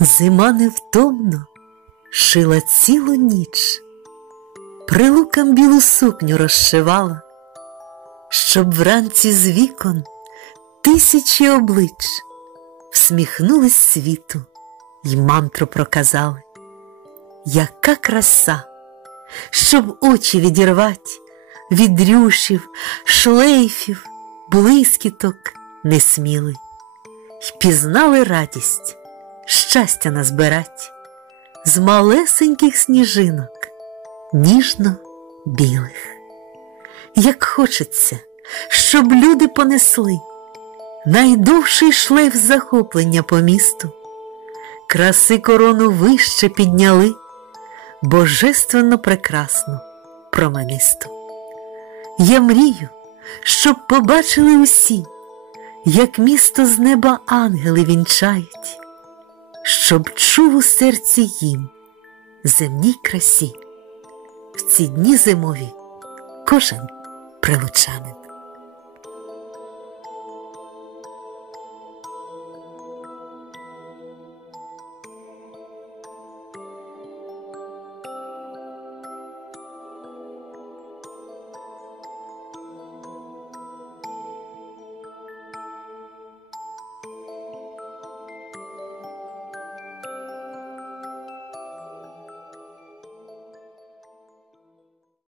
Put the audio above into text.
Зима невтомно шила цілу ніч, прилукам білу сукню розшивала, щоб вранці з вікон тисячі облич всміхнулись світу й мантру проказали. Яка краса, щоб очі відірвать від рюшів, шлейфів, блискіток несміли, й пізнали радість щастя назбирать з малесеньких сніжинок, ніжно білих. Як хочеться, щоб люди понесли найдовший шлейф захоплення по місту, краси корону вище підняли, божественно прекрасну променисту. Я мрію, щоб побачили усі, як місто з неба ангели вінчають щоб чув у серці їм земній красі, в ці дні зимові кожен прилучанин.